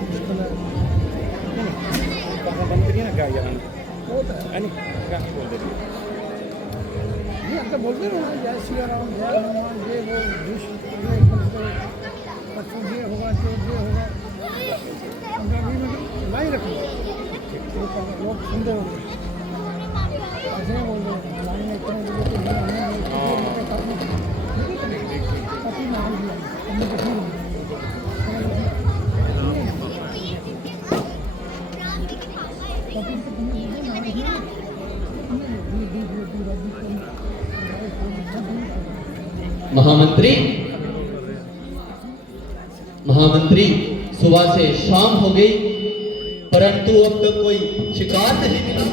मुश्किल है। बंद करिए ना क्या यार है नहीं क्या नहीं बोल देते ये आप तो बोलते रहो ना, जय श्री राम, जय हनुमान, ये वो बच्चों ये होगा, जो ये होगा, पंजाबी में लाई रखो, लोग सुनते होंगे ऐसे बोल रहे लाइन में इतने लोगों को काफी माहौल दिया हमने देखी महामंत्री, महामंत्री, सुबह से शाम हो गई परंतु अब तक कोई शिकार नहीं मिला।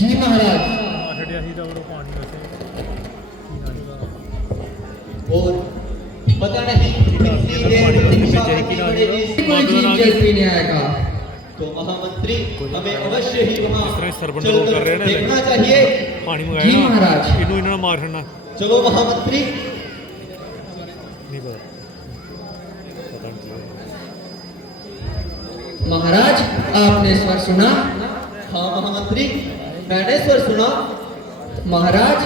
जी महाराज। और पता नहीं कितनी देर कोई जीव जल पीने आएगा, तो महामंत्री हमें अवश्य ही वहाँ चलकर देखना चाहिए। पानी मंगाया जी महाराज। इन्हों इन्होंने मारना चलो महामंत्री। नहीं पता महाराज आपने स्वर सुना? हाँ महामंत्री मैंने स्वर सुना। महाराज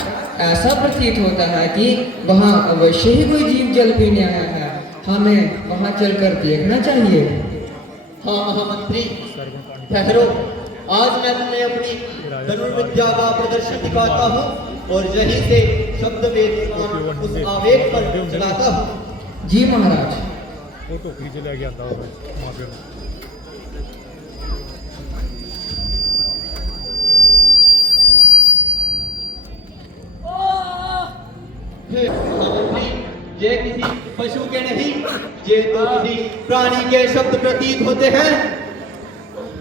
ऐसा प्रतीत होता है कि वहाँ अवश्य ही कोई जीव जल पीने आया है, हमें वहाँ चलकर देखना चाहिए। हाँ महामंत्री ठहरो, आज मैं तुम्हें अपनी धनुर्विद्या का प्रदर्शन दिखाता हूँ और यहीं से शब्द वेद उस आवेग पर चलाता हूँ। जी महाराज। वो तो खींच ले गया था माफिया ये किसी पशु के नहीं, ये तो किसी प्राणी के शब्द प्रतीत होते हैं।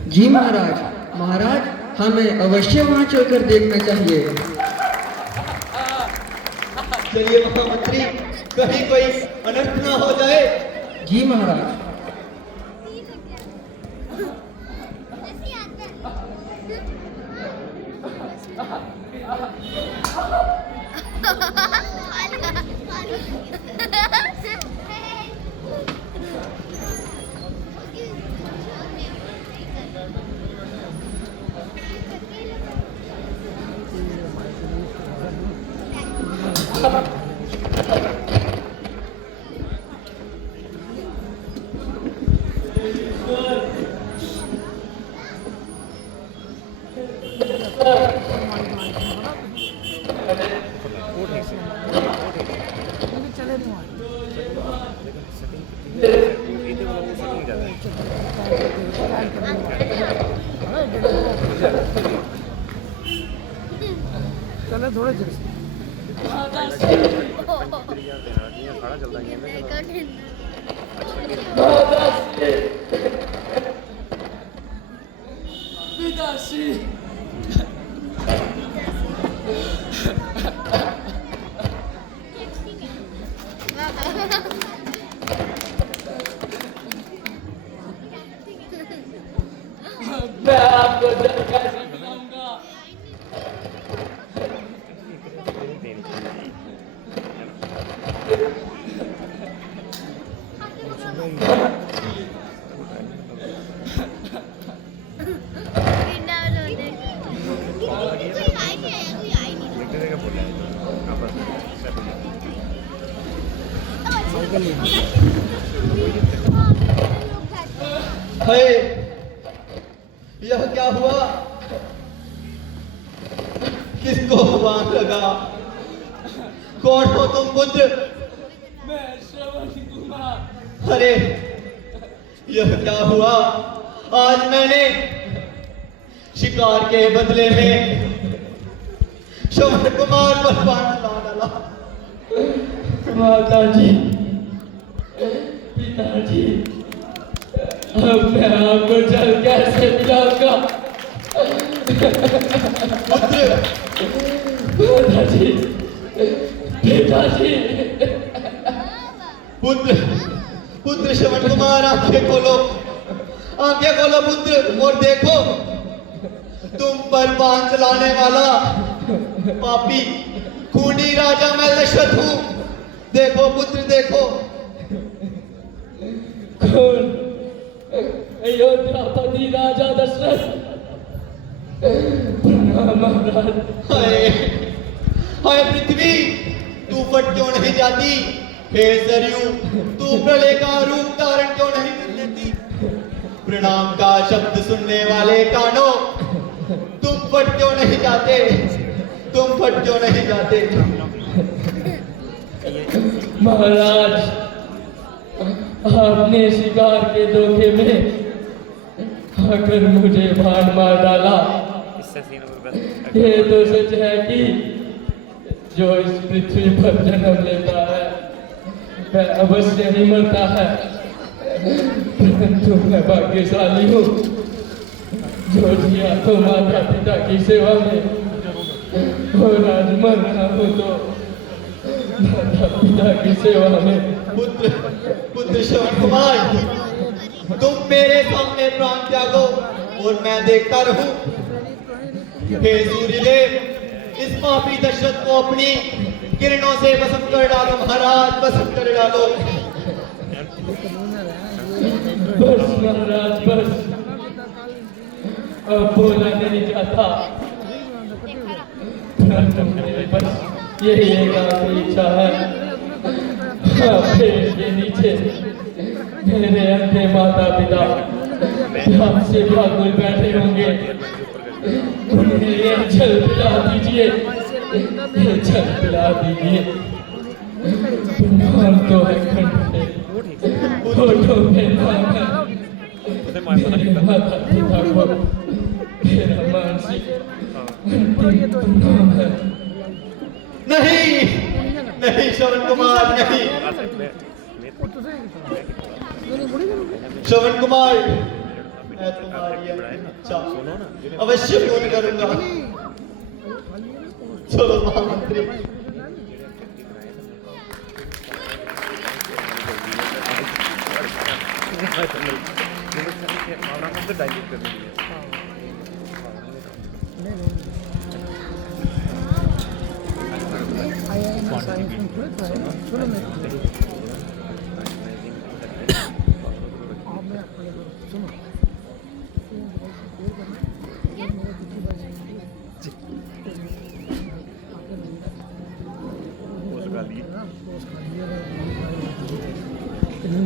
जी महाराज, महाराज हमें अवश्य वहाँ चलकर देखना चाहिए। चलिए महामंत्री, कहीं कोई अनर्थ ना हो जाए। जी महाराज। चले थोड़े देर से मैं आपको दरगाह सिखाऊंगा। हे, यह क्या हुआ? किसको बांध लगा? कौन हो तुम पुत्र? मैं श्रवण कुमार। अरे यह क्या हुआ? आज मैंने शिकार के बदले में श्रवण कुमार पर बाण ला डाला। माता जी, पिताजी, अब मैं आपको जल कैसे मिलाऊंगा? पुत्र, पिताजी, पिताजी, पुत्र, पुत्र श्रवण कुमार आंखें खोलो, आंखें खोलो पुत्र और देखो, तुम पर बाण चलाने वाला पापी खूनी राजा मैं दशरथ हूँ। देखो पुत्र देखो। कौन? अयोध्यापति राजा दशरथ। प्रणाम महाराज। हाय हाय पृथ्वी, तू फट क्यों नहीं जाती? हे सरयू, तू प्रलय का रूप धारण क्यों नहीं कर लेती? प्रणाम का शब्द सुनने वाले कानों, तुम फट क्यों नहीं जाते? तुम फट क्यों नहीं जाते? महाराज, आपने शिकार के धोखे में आकर मुझे बाण मार डाला। इससे सीन बस ये तो सच है कि जो इस पृथ्वी पर जन्म लेता है वह अवश्य ही मरता है, परंतु मैं भाग्यशाली हूँ जो जिया तो माता पिता की सेवा में, और आज मर रहा हूँ तो माता पिता की सेवा में। पुत्र पुत्र श्रवण कुमार, तुम मेरे सामने प्राण त्यागो और मैं देखता रहूं। हे सूर्यदेव, इस पापी दशरथ को अपनी किरणों से भस्म कर डालो महाराज, भस्म कर डालो। बस महाराज बस, अब बोला नहीं जाता, परंतु मेरी बस यही एक आखिरी इच्छा है। पेड़ के नीचे मेरे अंधे माता पिता आपसे व्याकुल बैठे होंगे, उन्हें ये जल पिला दीजिए, ये जल पिला दीजिए। नाम तो है खंडे, होठों पे नाम है, मेरे माता पिता को मेरा मानसिक अंतिम नाम है। नहीं नहीं श्रवण कुमार, नहीं श्रवण कुमार, मैं तुम्हारी इच्छा अवश्य पूर्ण करूंगा। चलो महामंत्री।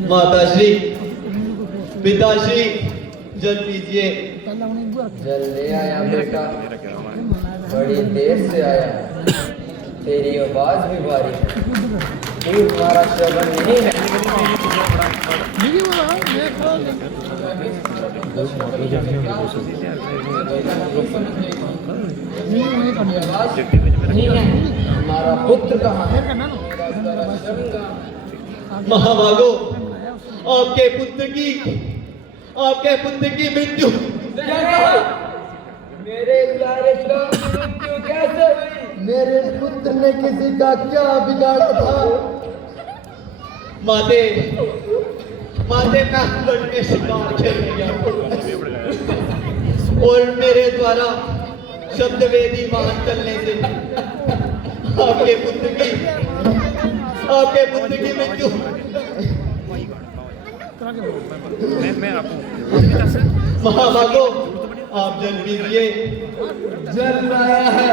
माताश्री, पिताश्री, जल पीजिए। जल ले आया बेटा, बड़ी देर से आया, तेरी आवाज भी भारी, तू हमारा श्रवण नहीं है। नहीं है, हमारा पुत्र कहाँ है? महाभागो, आपके पुत्र की मृत्यु। मेरे प्यारे श्रवण की मृत्यु कैसे हुई? मेरे पुत्र ने किसी का क्या बिगाड़ा था? माते मैं वन में शिकार खेलने गया और मेरे द्वारा शब्द वेदी वाहन चलने से आपके पुत्र की मृत्यु। मैं आपको महाभागो, आप जल पीजिए। जल लाया है,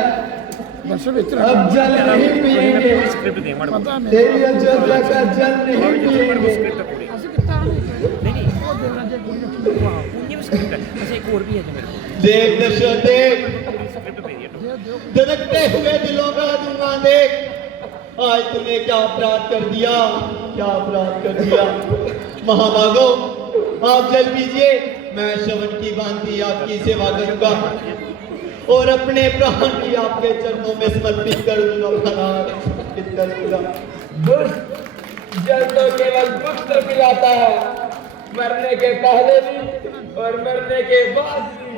अब जल नहीं पिएंगे, स्क्रिप्ट दे हमारे को तेरी अयोध्या का जल नहीं पिएंगे। स्क्रिप्ट पूरी नहीं ये स्क्रिप्ट है। अच्छा एक और भी है जो मेरे देख दशरथ, देख स्क्रिप्ट भेजिए तो धड़कते हुए दिलों का दूंगा। देख आज तूने क्या अपराध कर दिया, क्या अपराध कर दिया। महाभागो, आप जल पीजिए। मैं श्रवण की भांति आपकी सेवा करूंगा और अपने प्राण भी आपके चरणों में समर्पित कर दूंगा महाराज, समर्पित कर दूंगा। दुष्ट जल तो केवल पुत्र पिलाता है, मरने के पहले भी और मरने के बाद भी।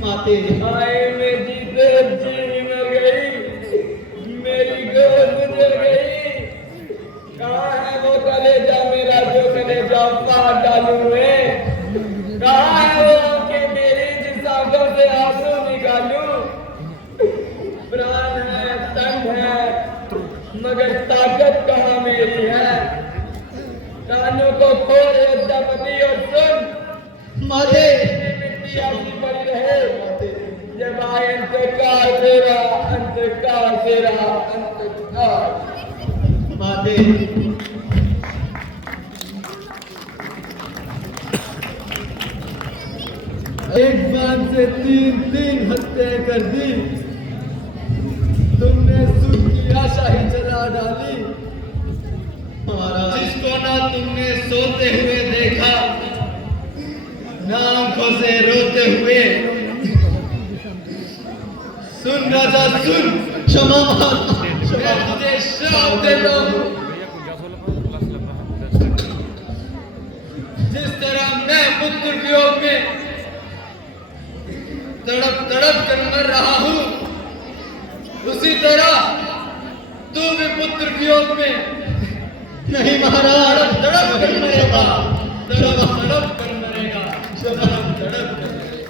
माते आए में जीते जी मर गई, मेरी गोद गुजर गई। कहाँ है वो कलेजा मेरा जो कलेजा फाड़ डालूं मैं? कहाँ है वो कि मेरी जिस आंखों से आंसू निकालूं? प्राण है, तन है, मगर ताकत कहाँ मेरी है? जिंदगी ऐसी पड़ी रहे जब आए अंतकाल तेरा अंतकाल। माते एक बार से तीन हत्या कर दी, तुमने सुख की आशा ही जला डाली। जिसको ना तुमने सोते हुए देखा, ना आंखों से रोते हुए, सुन राजा सुन, क्षमा मांग, मैं तुझे श्राप देता हूँ, जिस तरह मैं पुत्र वियोग में तड़प कर मर रहा हूँ, उसी तरह तू भी पुत्र वियोग में नहीं महाराज, तड़प कर मरेगा, क्षमा तड़प कर मरेगा, क्षमा तड़प कर मरेगा।